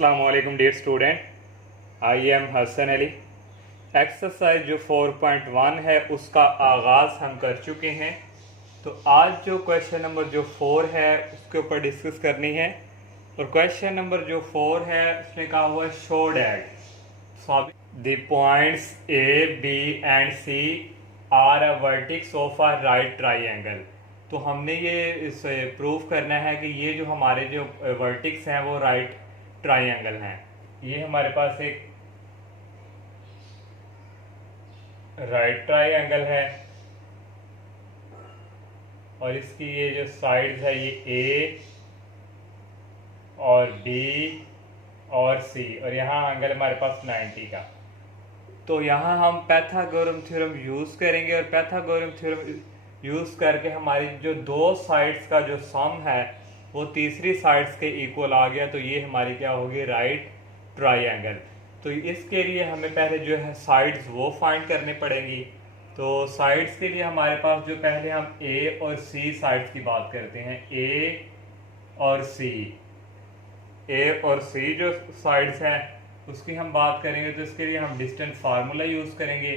अस्सलाम वालेकुम dear student, I am Hasan Ali. Exercise जो 4.1 है उसका आगाज़ हम कर चुके हैं। तो आज जो क्वेश्चन नंबर जो 4 है उसके ऊपर डिस्कस करनी है। और क्वेश्चन नंबर जो 4 है उसने कहा हुआ है show that the points A B and C are a vertex of a right triangle. तो हमने ये इसे प्रूव करना है कि ये जो हमारे जो वर्टिक्स हैं वो राइट ट्राइंगल हैं। ये हमारे पास एक राइट ट्राइंगल है और इसकी ये जो साइड्स है ये ए और बी और सी, और यहाँ एंगल हमारे पास 90 का। तो यहाँ हम पाइथागोरस थ्योरम यूज़ करेंगे और पाइथागोरस थ्योरम यूज़ करके हमारी जो दो साइड्स का जो सम है वो तीसरी साइड्स के इक्वल आ गया। तो ये हमारी क्या होगी, राइट ट्राइंगल। तो इसके लिए हमें पहले जो है साइड्स वो फाइंड करने पड़ेंगी। तो साइड्स के लिए हमारे पास जो पहले हम ए और सी साइड्स की बात करते हैं, ए और सी जो साइड्स हैं उसकी हम बात करेंगे। तो इसके लिए हम डिस्टेंस फार्मूला यूज़ करेंगे।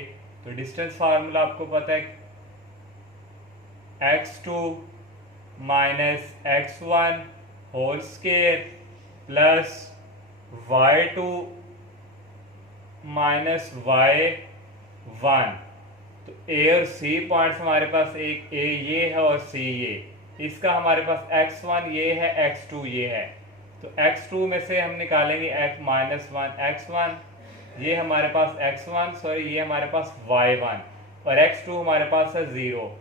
तो डिस्टेंस फार्मूला आपको पता है x2 minus x1 whole square plus y2 minus y1। तो a और c पॉइंट्स हमारे पास, एक a ये है और c ये, इसका हमारे पास x1 ये है, x2 ये है। तो x2 में से हम निकालेंगे x माइनस 1 x1, ये हमारे पास x1 सॉरी ये हमारे पास y1, और x2 हमारे पास है 0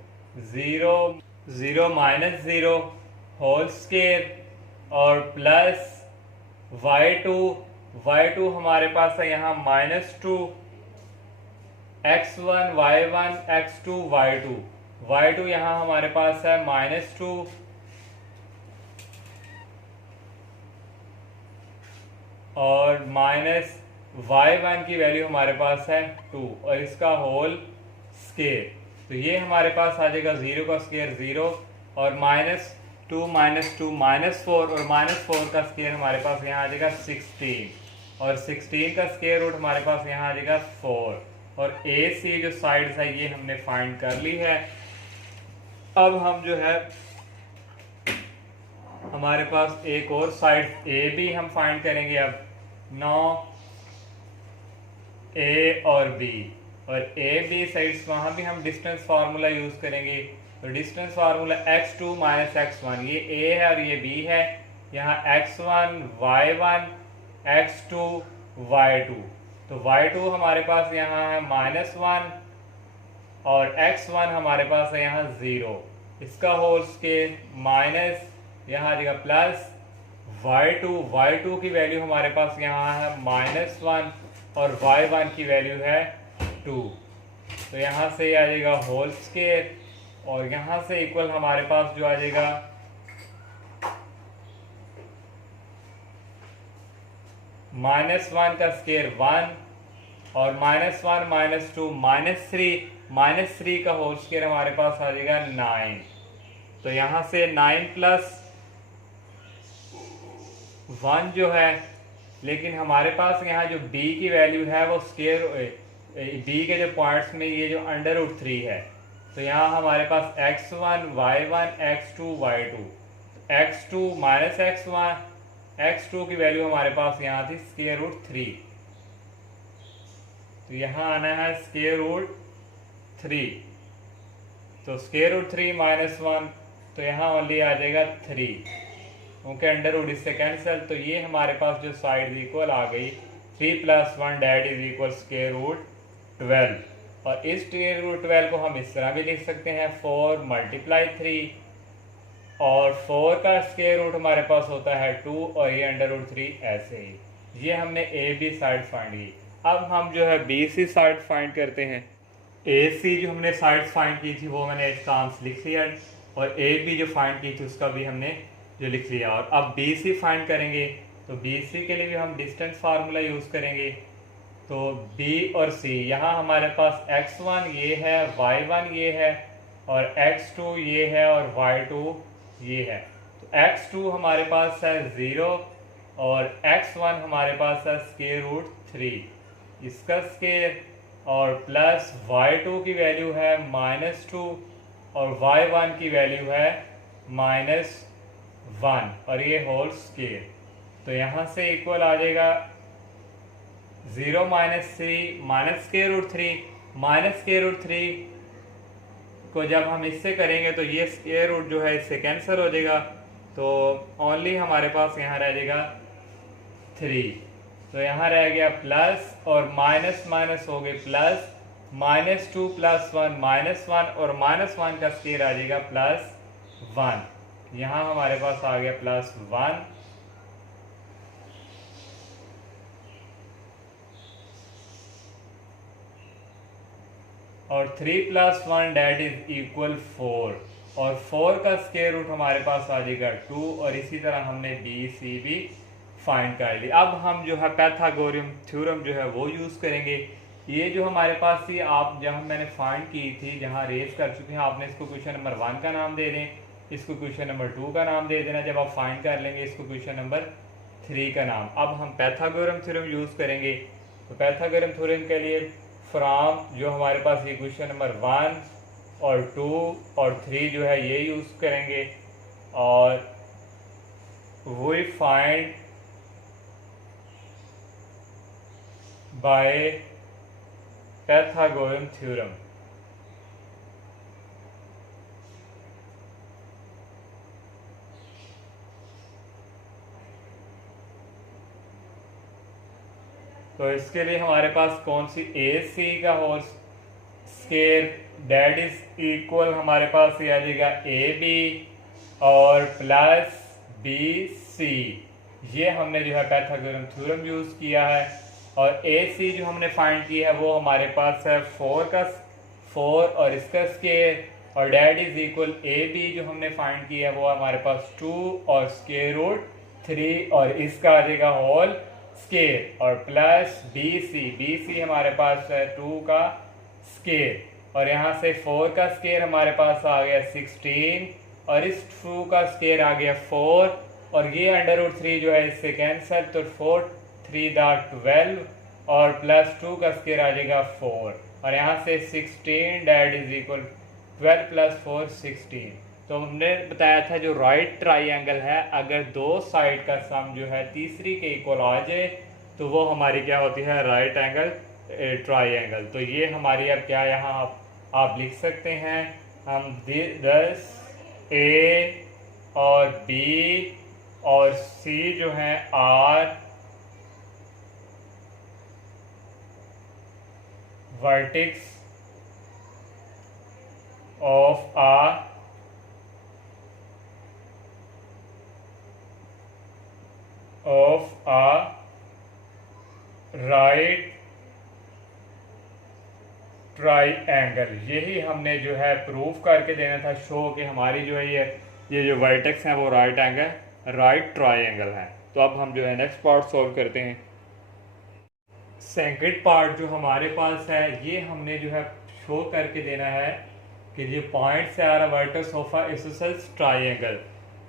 0 माइनस 0 होल स्केयर और प्लस y2 हमारे पास है यहाँ -2 x1 y1 x2 y2 यहाँ हमारे पास है -2 और माइनस y1 की वैल्यू हमारे पास है 2 और इसका होल स्केयर। तो ये हमारे पास आ जाएगा 0 का स्केयर 0 और -2 -4 और -4 का स्केयर हमारे पास यहाँ आ जाएगा 16 और 16 का स्केयर रूट हमारे पास यहाँ आ जाएगा 4। और ए सी जो साइड्स है ये हमने फाइंड कर ली है। अब हम जो है हमारे पास एक और साइड ए बी हम फाइंड करेंगे। अब 9 ए और बी, और ए बी साइड्स वहाँ भी हम डिस्टेंस फार्मूला यूज़ करेंगे। तो distance formula x2 minus x1, ये a है और ये b है। यहाँ x1 y1 x2 y2, तो y2 हमारे पास यहाँ है -1 और x1 हमारे पास है यहाँ 0, इसका होल स्केयर माइनस यहाँ आ जाएगा प्लस y2 की वैल्यू हमारे पास यहाँ है -1 और y1 की वैल्यू है 2। तो यहाँ से आ जाएगा होल स्केयर और यहाँ से इक्वल हमारे पास जो आ जाएगा -1 का स्केयर 1 और -1 -2 -3 का होल स्केयर हमारे पास आ जाएगा 9। तो यहाँ से 9 प्लस 1 जो है, लेकिन हमारे पास यहाँ जो b की वैल्यू है वो स्केयर b के जो पॉइंट्स में ये जो √3 है। तो यहाँ हमारे पास x1 y1 x2 y2, x2 minus x1 की वैल्यू हमारे पास यहाँ थी √3। तो यहाँ आना है √3। तो √3 -1, तो यहाँ ओनली आ जाएगा 3 क्योंकि अंडर इससे कैंसिल। तो ये हमारे पास जो साइड इक्वल आ गई 3 + 1 डैट इज इक्वल √12। और इस √12 को हम इस तरह भी लिख सकते हैं 4 × 3 और 4 का स्क्वायर रूट हमारे पास होता है 2 और ये √3 ऐसे ही। ये हमने ए बी साइड फाइंड की। अब हम जो है बी सी साइड फाइंड करते हैं। ए सी जो हमने साइड फाइंड की थी वो मैंने इसका आंसर लिख लिया और ए बी जो फाइंड की थी उसका भी हमने जो लिख लिया। और अब बी सी फाइंड करेंगे तो बी सी के लिए भी हम डिस्टेंस फार्मूला यूज़ करेंगे। तो b और c, यहाँ हमारे पास x1 ये है, y1 ये है और x2 ये है और y2 ये है। तो x2 हमारे पास है 0 और x1 हमारे पास है स्क्वायर रूट 3, इसका स्क्वायर, और प्लस y2 की वैल्यू है -2 और y1 की वैल्यू है -1 और ये होल स्क्वायर। तो यहाँ से इक्वल आ जाएगा 0 - 3 माइनस स्क्वायर रूट 3 को जब हम इससे करेंगे तो ये स्क्वायर रूट जो है इससे कैंसिल हो जाएगा, तो ओनली हमारे पास यहाँ रह जाएगा 3। तो यहाँ रह गया प्लस और माइनस माइनस हो गए प्लस, -2 + 1 -1 और -1 का स्क्वायर आ जाएगा +1। यहाँ हमारे पास आ गया +1। और 3 + 1 डेट इज इक्वल 4 और 4 का स्क्वायर रूट हमारे पास आ जाएगा 2 और इसी तरह हमने बी सी भी फाइंड कर ली। अब हम जो है पाइथागोरस थ्योरम जो है वो यूज़ करेंगे। ये जो हमारे पास थी, आप जहाँ मैंने फाइंड की थी, जहाँ रेज कर चुके हैं, आपने इसको क्वेश्चन नंबर 1 का नाम दे दें, इसको क्वेश्चन नंबर 2 का नाम दे देना। जब आप फाइंड कर लेंगे इसको क्वेश्चन नंबर 3 का नाम। अब हम पाइथागोरस थ्योरम यूज़ करेंगे। तो पाइथागोरस थ्योरम के लिए फ्रॉम जो हमारे पास ये क्वेश्चन नंबर 1 और 2 और 3 जो है ये यूज़ करेंगे और we find by Pythagoras theorem. तो इसके लिए हमारे पास कौन सी AC का whole square that is equal हमारे पास ये आ जाएगा AB और प्लस BC। ये हमने जो है पाइथागोरस थ्योरम यूज़ किया है। और AC जो हमने फाइंड की है वो हमारे पास है 4 और इसका स्क्वायर, और डेट इज इक्वल AB जो हमने फाइंड की है वो हमारे पास 2 और स्क्वायर रूट 3 और इसका आ जाएगा होल स्क्वायर, और प्लस BC हमारे पास है 2 का स्क्वायर, और यहाँ से 4 का स्क्वायर हमारे पास आ गया 16 और इस 2 का स्क्वायर आ गया 4 और ये √3 जो है इससे कैंसिल, तो 4 3 12 और प्लस 2 का स्क्वायर आ जाएगा 4 और यहाँ से 16 डेट इज इक्वल 12 + 4 16। तो हमने बताया था जो राइट ट्राइंगल है, अगर दो साइड का सम जो है तीसरी के इक्वल आ जाए तो वो हमारी क्या होती है, राइट एंगल ट्राइंगल। तो ये हमारी अब क्या यहाँ आप लिख सकते हैं हम 10 A और B और C जो है R vertex of a right triangle. यही हमने जो है प्रूफ करके देना था, शो कि हमारी जो है ये जो वर्टेक्स हैं वो राइट ट्राइंगल है। तो अब हम जो है नेक्स्ट पार्ट सॉल्व करते हैं। सेकंड पार्ट जो हमारे पास है ये हमने जो है शो करके देना है कि ये पॉइंट से आ रहा वर्टेक्स ऑफ आइसोसेलेस ट्राइंगल।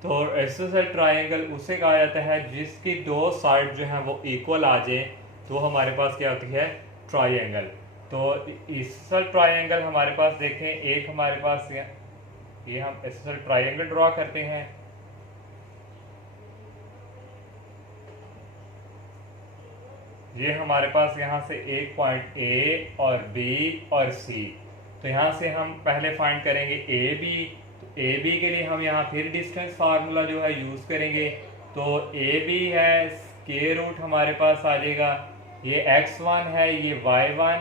तो आइसोसेलेस ट्राइंगल उसे कहा जाता है जिसकी दो साइड जो हैं वो इक्वल आ जाए, तो हमारे पास क्या होती है, ट्राइंगल। तो आइसोसेलेस ट्राइंगल हमारे पास देखें, एक हमारे पास ये हम आइसोसेलेस ट्राइंगल ड्रॉ करते हैं। ये हमारे पास यहाँ से एक पॉइंट A और B और C। तो यहाँ से हम पहले फाइंड करेंगे AB। तो AB के लिए हम यहाँ फिर डिस्टेंस फार्मूला जो है यूज़ करेंगे। तो AB है स्क्वायर रूट हमारे पास आ जाएगा, ये x1 है, ये y1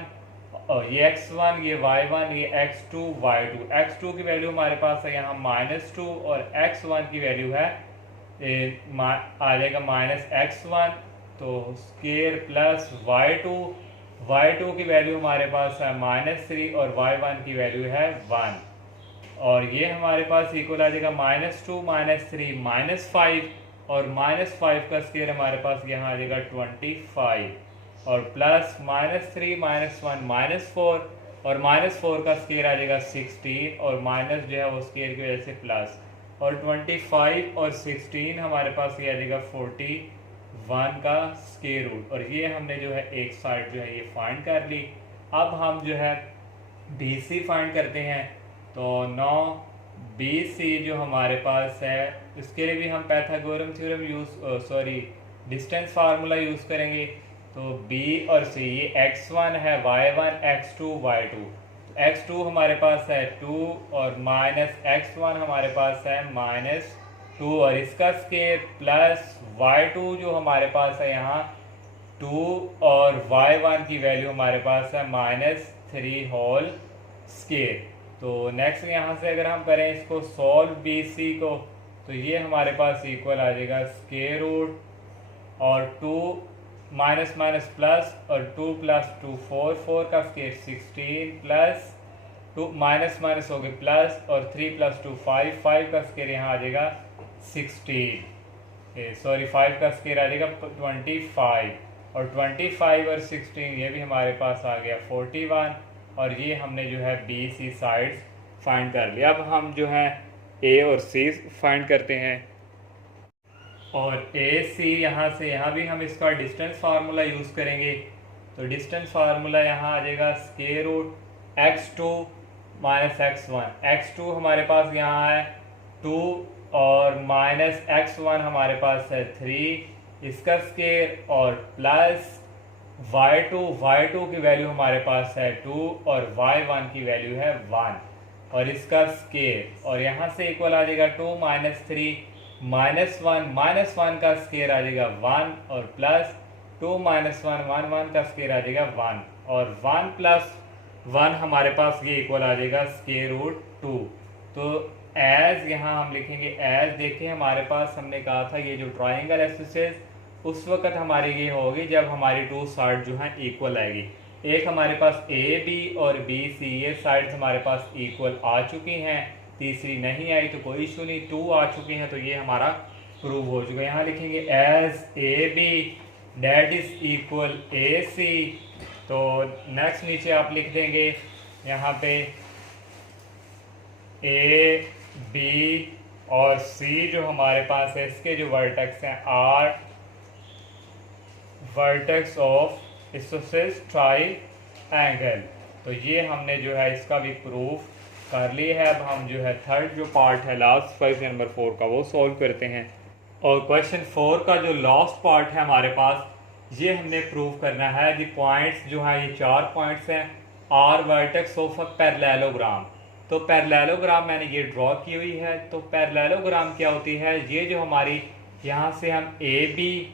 और ये x1, ये y1, ये x2 y2। x2 की वैल्यू हमारे पास है यहाँ -2 और x1 की वैल्यू है आ जाएगा -x1। तो स्क्वायर प्लस y2 की वैल्यू हमारे पास है -3 और y1 की वैल्यू है 1 और ये हमारे पास इक्वल आ जाएगा -2 -3 -5 और -5 का स्क्वायर हमारे पास यहाँ आ जाएगा 25 और प्लस -3 -1 -4 और -4 का स्क्वायर आ जाएगा 16 और माइनस जो है वो स्क्वायर की वजह से प्लस, और 25 और 16 हमारे पास ये आ जाएगा 41 1 का स्क्वायर रूट, और ये हमने जो है एक साइड जो है ये फाइंड कर ली। अब हम जो है BC फाइंड करते हैं। तो 9 BC जो हमारे पास है इसके लिए भी हम Pythagoras theorem distance formula use करेंगे। तो B और C ये x1 है, y1, x2 y2। x2 हमारे पास है 2 और माइनस x1 हमारे पास है -2, और इसका स्क्वायर प्लस y2 जो हमारे पास है यहाँ 2 और y1 की वैल्यू हमारे पास है -3 होल स्क्वायर। तो नेक्स्ट यहाँ से अगर हम करें इसको सॉल्व BC को, तो ये हमारे पास इक्वल आ जाएगा स्क्वायर रूट और 2 माइनस माइनस प्लस और 2 + 2 4, 4 का स्क्वायर 16 प्लस 2 माइनस माइनस हो गए प्लस और 3 + 2 5, 5 का स्क्वायर यहाँ आ जाएगा 5 का स्क्वायर आ जाएगा 25, और 25 और 16 ये भी हमारे पास आ गया 41, और ये हमने जो है BC साइड्स फाइंड कर लिया। अब हम जो है A और C फाइंड करते हैं, और AC यहाँ से यहाँ भी हम इसका डिस्टेंस फार्मूला यूज़ करेंगे। तो डिस्टेंस फार्मूला यहाँ आ जाएगा square root x2 minus x1। x2 हमारे पास यहाँ है 2 और माइनस x1 हमारे पास है 3, इसका स्क्वायर और प्लस y2 की वैल्यू हमारे पास है 2 और y1 की वैल्यू है 1, और इसका स्क्वायर, और यहाँ से इक्वल आ जाएगा 2 - 3 -1 का स्क्वायर आ जाएगा 1, और प्लस 2 - 1 1 का स्क्वायर आ जाएगा 1, और 1 + 1 हमारे पास ये इक्वल आ जाएगा स्क्वायर रूट 2। तो एज यहाँ हम लिखेंगे एज, देखिए हमारे पास हमने कहा था ये जो ट्राइंगल एक्सिस उस वक्त हमारी ये होगी जब हमारी 2 साइड जो है इक्वल आएगी। एक हमारे पास AB और BC ये साइड्स हमारे पास इक्वल आ चुकी हैं, तीसरी नहीं आई तो कोई इशू नहीं, 2 आ चुकी हैं तो ये हमारा प्रूव हो चुका है। यहाँ लिखेंगे as AB that is equal AC। तो नेक्स्ट नीचे आप लिख देंगे यहाँ पे A, B और C जो हमारे पास है इसके जो वर्टेक्स हैं आर वर्टेक्स ऑफ इसोसिस ट्राइएंगल। तो ये हमने जो है इसका भी प्रूफ कर लिया है। अब हम जो है थर्ड जो पार्ट है लास्ट क्वेश्चन नंबर 4 का वो सॉल्व करते हैं। और क्वेश्चन 4 का जो लास्ट पार्ट है हमारे पास ये हमने प्रूव करना है दी पॉइंट्स जो है ये 4 पॉइंट्स हैं are vertex of a parallelogram. तो पैरेललोग्राम मैंने ये ड्रॉ की हुई है। तो पैरेललोग्राम क्या होती है, ये जो हमारी यहाँ से हम AB,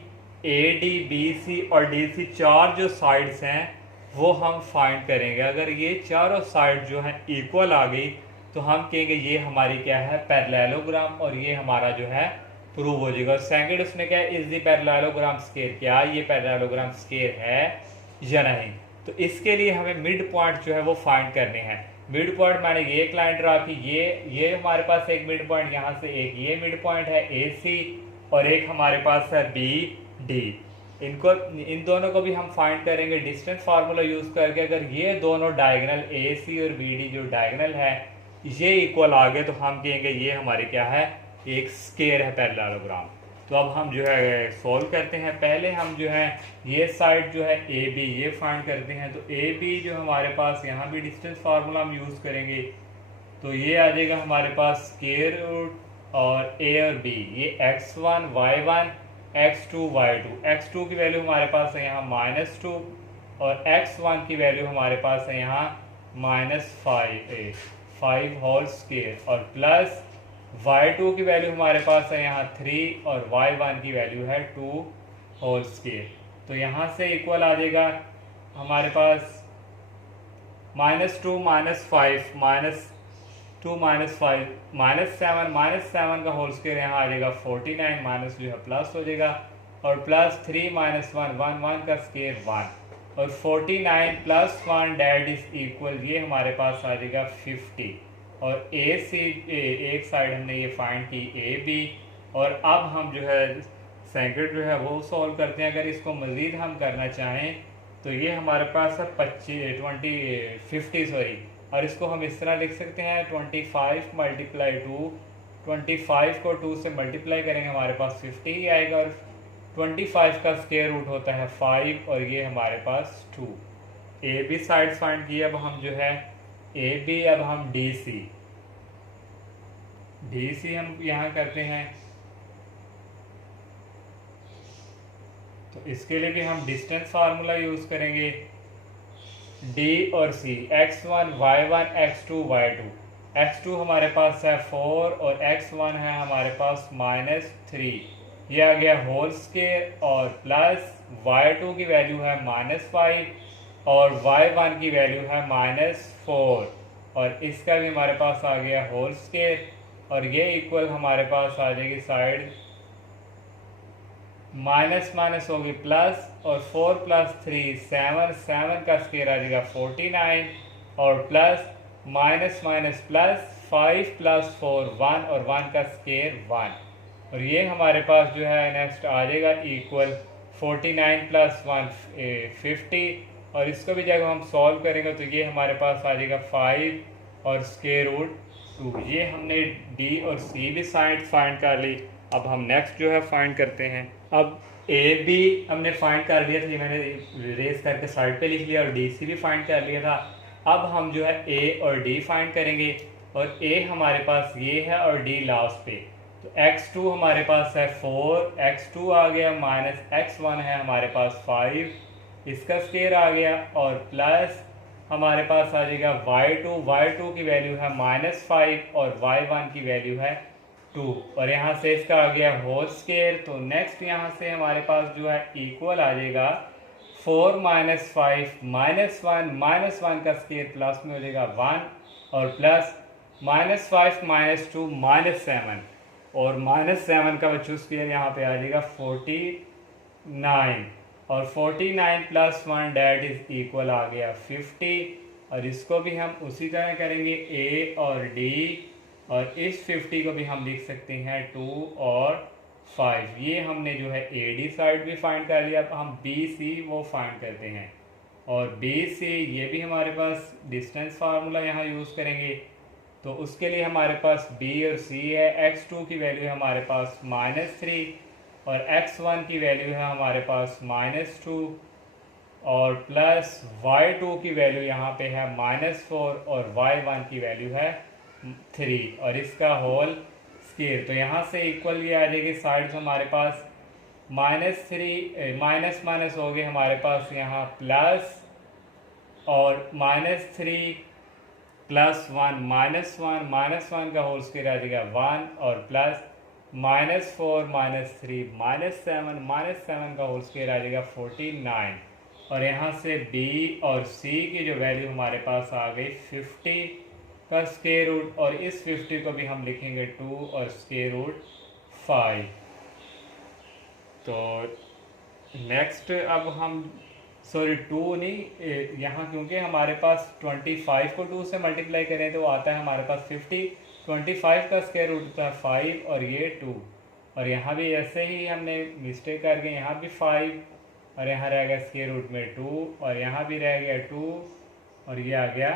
AD, BC और DC 4 जो साइड्स हैं वो हम फाइंड करेंगे। अगर ये चारों साइड जो है इक्वल आ गई तो हम कहेंगे ये हमारी क्या है पैरेललोग्राम, और ये हमारा जो है प्रूव हो जाएगा। और सेकंड उसने क्या इज द पैरेललोग्राम स्क्वायर, क्या ये पैरेललोग्राम स्क्वायर है या नहीं। तो इसके लिए हमें मिड पॉइंट जो है वो फाइंड करने हैं। मिड पॉइंट मैंने ये एक लाइन ड्रा की, ये हमारे पास एक मिड पॉइंट, यहाँ से एक ये मिड पॉइंट है AC और एक हमारे पास है BD। इन दोनों को भी हम फाइंड करेंगे डिस्टेंस फार्मूला यूज करके। अगर ये दोनों डायगोनल AC और BD जो डायगोनल है ये इक्वल आ गए तो हम कहेंगे ये हमारे क्या है एक स्क्वायर है पैरेललोग्राम। तो अब हम जो है सॉल्व करते हैं। पहले हम जो है ये साइड जो है AB ये फाइंड करते हैं। तो AB जो हमारे पास यहाँ भी डिस्टेंस फार्मूला हम यूज़ करेंगे। तो ये आ जाएगा हमारे पास स्क्वायर रूट और A और B, ये x1 y1 x2 y2। x2 की वैल्यू हमारे पास है यहाँ -2 और x1 की वैल्यू हमारे पास है यहाँ -5 होल स्क्वायर, और प्लस y2 की वैल्यू हमारे पास है यहाँ 3 और y1 की वैल्यू है 2 होल स्क्वायर। तो यहाँ से इक्वल आ जाएगा हमारे पास -2 -5 -2 -5 -7 का होल स्क्वायर यहाँ आ जाएगा 49, माइनस जो है प्लस हो जाएगा, और प्लस 3 - 1 का स्क्वायर 1, और 49 + 1 डैट इज इक्वल ये हमारे पास आ जाएगा 50। और एक साइड हमने ये फाइंड की AB, और अब हम जो है सेकंड जो है वो सॉल्व करते हैं। अगर इसको मज़ीद हम करना चाहें तो ये हमारे पास है 50 और इसको हम इस तरह लिख सकते हैं 25 × 2, 25 को 2 से मल्टीप्लाई करेंगे हमारे पास 50 ही आएगा, और 25 का स्क्वायर रूट होता है 5 और ये हमारे पास 2। ए बी साइड फाइंड किया। अब हम जो है ए बी, अब हम डी सी हम यहाँ करते हैं। तो इसके लिए भी हम डिस्टेंस फार्मूला यूज करेंगे। डी और सी, x1 y1 x2 y2। x2 हमारे पास है 4 और x1 है हमारे पास -3। ये आ गया होल स्क्वायर और प्लस y2 की वैल्यू है -5 और y1 की वैल्यू है -4 और इसका भी हमारे पास आ गया होल स्क्वायर और ये इक्वल हमारे पास आ जाएगी साइड माइनस माइनस होगी प्लस और 4 + 3 7, 7 का स्क्वायर आ जाएगा 49 और प्लस माइनस माइनस प्लस 5 + 4 1 और 1 का स्क्वायर 1 और ये हमारे पास जो है नेक्स्ट आ जाएगा इक्वल 49 + 1 50 और इसको भी जब हम सॉल्व करेंगे तो ये हमारे पास आ जाएगा 5 और स्क्वायर रूट 2। ये हमने डी और सी भी साइड फाइंड कर ली। अब हम नेक्स्ट जो है फाइंड करते हैं। अब ए बी हमने फाइंड कर लिया था, ये मैंने रेस करके साइड पे लिख लिया और डी सी भी फाइंड कर लिया था। अब हम जो है ए और डी फाइंड करेंगे और ए हमारे पास ये है और डी लास्ट पे। तो x2 हमारे पास है 4, x2 आ गया -x1 है हमारे पास 5, इसका स्क्वायर आ गया और प्लस हमारे पास आ जाएगा y2 की वैल्यू है -5 और y1 की वैल्यू है 2 और यहाँ से इसका आ गया होल स्क्वायर। तो नेक्स्ट यहाँ से हमारे पास जो है इक्वल आ जाएगा 4 - 5 -1 -1 का स्क्वायर प्लस में हो जाएगा 1 और प्लस -5 - 2 -7 और -7 का बच्चों स्क्वायर यहाँ पे आ जाएगा 49 और 49 + 1 डैट इज इक्वल आ गया 50 और इसको भी हम उसी तरह करेंगे ए और डी और इस 50 को भी हम लिख सकते हैं 2 और 5। ये हमने जो है ए डी साइड भी फाइंड कर लिया। अब हम बी सी वो फाइंड करते हैं और बी सी ये भी हमारे पास डिस्टेंस फार्मूला यहाँ यूज़ करेंगे। तो उसके लिए हमारे पास बी और सी है। x2 की वैल्यू हमारे पास -3 और x1 की वैल्यू है हमारे पास -2 और प्लस y2 की वैल्यू यहाँ पे है -4 और y1 की वैल्यू है 3 और इसका होल स्क्वायर। तो यहाँ से इक्वल ये आ जाएगी साइड्स हमारे पास -3 माइनस माइनस हो गए हमारे पास यहाँ प्लस और -3 + 1 -1 का होल स्क्वायर आ जाएगा 1 और प्लस -4 -3 -7 का होल स्क्वायर आ जाएगा 49 और यहाँ से B और C की जो वैल्यू हमारे पास आ गई 50 का स्क्वायर रूट और इस 50 को भी हम लिखेंगे 2 और स्क्वायर रूट 5। तो नेक्स्ट अब हम 2 नहीं, यहाँ क्योंकि हमारे पास 25 को 2 से मल्टीप्लाई करें तो आता है हमारे पास 50। 25 का स्क्वायर रूट होता है 5 और ये 2 और यहाँ भी ऐसे ही हमने मिस्टेक करके यहाँ भी 5 और यहाँ रह गया स्क्वायर रूट में 2 और यहाँ भी रह गया 2 और ये आ गया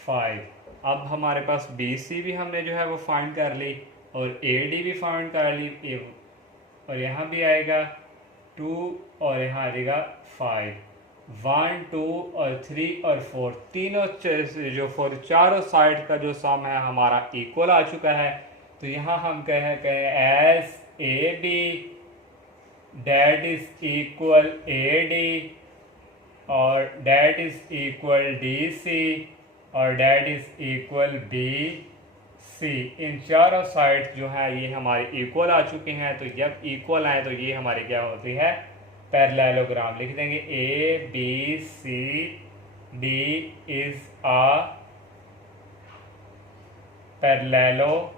5। अब हमारे पास बी सी भी हमने जो है वो फाइंड कर ली और ए डी भी फाइंड कर ली और यहाँ भी आएगा 2 और यहाँ आ जाएगा 5। 1 2 और 3 और 4 तीनों जो चारों साइड का जो सम है हमारा इक्वल आ चुका है। तो यहाँ हम कहें as A B that is equal A D और that is equal D C और that is equal B C. इन चारों साइड जो है ये हमारे इक्वल आ चुके हैं। तो जब इक्वल आए तो ये हमारी क्या होती है, पैरेललोग्राम। लिख देंगे A B C D is a parallelogram.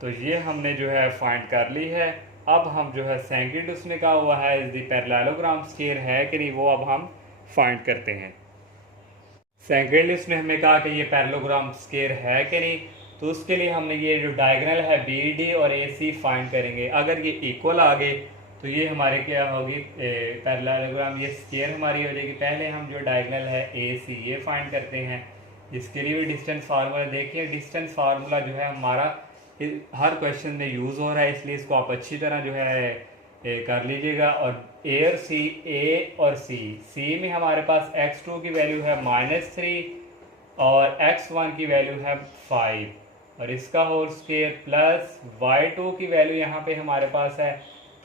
तो ये हमने जो है फाइंड कर ली है। अब हम जो है सेकंड उसमें कहा हुआ है इज द पैरेललोग्राम स्क्वायर है कि नहीं, वो अब हम फाइंड करते हैं। सेकंड उसमें हमें कहा कि ये पैरेललोग्राम स्क्वायर है कि नहीं, तो उसके लिए हमने ये जो डायगोनल है बी डी और ए सी फाइंड करेंगे। अगर ये इक्वल आ गए तो ये हमारे क्या होगी पैरेललोग्राम, ये स्क्वायर हमारी हो जाएगी। पहले हम जो डायगोनल है ए सी ये फाइंड करते हैं। इसके लिए भी डिस्टेंस फार्मूला देखिए। डिस्टेंस फार्मूला जो है हमारा हर क्वेश्चन में यूज़ हो रहा है, इसलिए इसको आप अच्छी तरह जो है कर लीजिएगा। और ए और सी, ए और सी में हमारे पास x2 की वैल्यू है -3 और x1 की वैल्यू है 5 और इसका होल स्क्वायर प्लस y2 की वैल्यू यहाँ पे हमारे पास है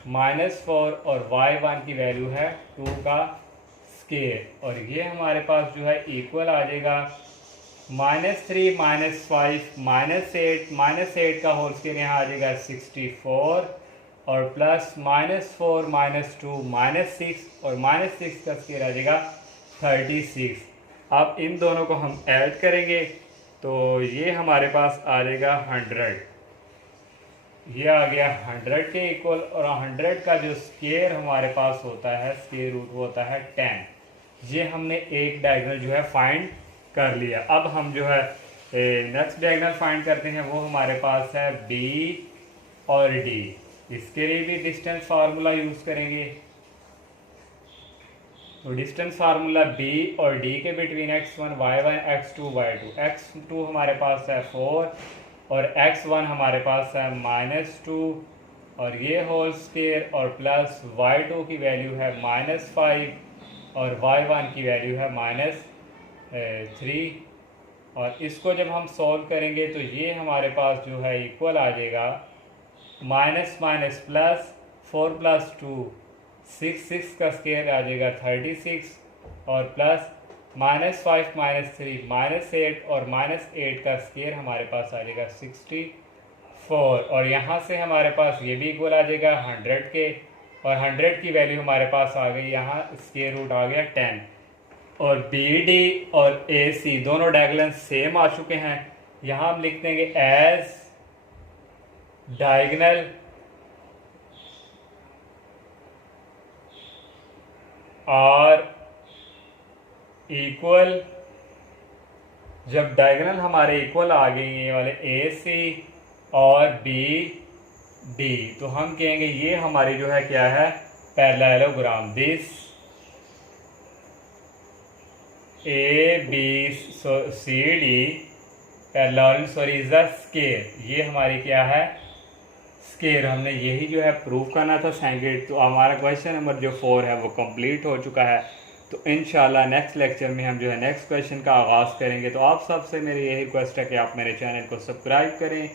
-4 और y1 की वैल्यू है 2 का स्क्वायर। और ये हमारे पास जो है इक्वल आ जाएगा -3 -5 -8 का होल स्क्वायर यहाँ आ जाएगा 64 और प्लस -4 -2 -6 और -6 का स्क्वायर आ जाएगा 36। अब इन दोनों को हम ऐड करेंगे तो ये हमारे पास आ जाएगा 100। ये आ गया 100 के इक्वल और 100 का जो स्क्वायर हमारे पास होता है स्क्वायर रूट वो होता है 10। ये हमने एक डायगोनल जो है फाइंड कर लिया। अब हम जो है नेक्स्ट डायगोनल फाइंड करते हैं, वो हमारे पास है बी और डी। इसके लिए भी डिस्टेंस फार्मूला यूज़ करेंगे। तो डिस्टेंस फार्मूला बी और डी के between x1 y1 x2 y2। x2 हमारे पास है 4 और x1 हमारे पास है -2 और ये होल स्क्वायर और प्लस y2 की वैल्यू है -5 और y1 की वैल्यू है -3। और इसको जब हम सॉल्व करेंगे तो ये हमारे पास जो है इक्वल आ जाएगा माइनस माइनस प्लस 4 + 2 6 का स्क्वायर आ जाएगा 36 और प्लस -5 -3 -8 और -8 का स्क्वायर हमारे पास आ जाएगा 64। और यहाँ से हमारे पास ये भी इक्वल आ जाएगा 100 के और 100 की वैल्यू हमारे पास आ गई, यहाँ स्क्वायर रूट आ गया 10। और बी डी और ए सी दोनों डायगोनल सेम आ चुके हैं। यहाँ हम लिख देंगे एज डायगोनल और इक्वल। जब डायगोनल हमारे इक्वल आ गए ये वाले ए सी और बी डी तो हम कहेंगे ये हमारी जो है क्या है parallelogram. This A B C D parallel is the square. ये हमारी क्या है स्क्वायर। हमने यही जो है प्रूव करना था सेकंड। तो हमारा क्वेश्चन नंबर जो 4 है वो कंप्लीट हो चुका है। तो इंशाल्लाह नेक्स्ट लेक्चर में हम जो है नेक्स्ट क्वेश्चन का आगाज़ करेंगे। तो आप सबसे मेरी यही रिक्वेस्ट है कि आप मेरे चैनल को सब्सक्राइब करें,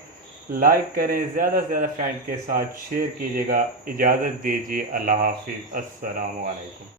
लाइक करें, ज़्यादा से ज़्यादा फ्रेंड के साथ शेयर कीजिएगा। इजाज़त दीजिए, अल्लाह हाफिज़, अस्सलामु अलैकुम।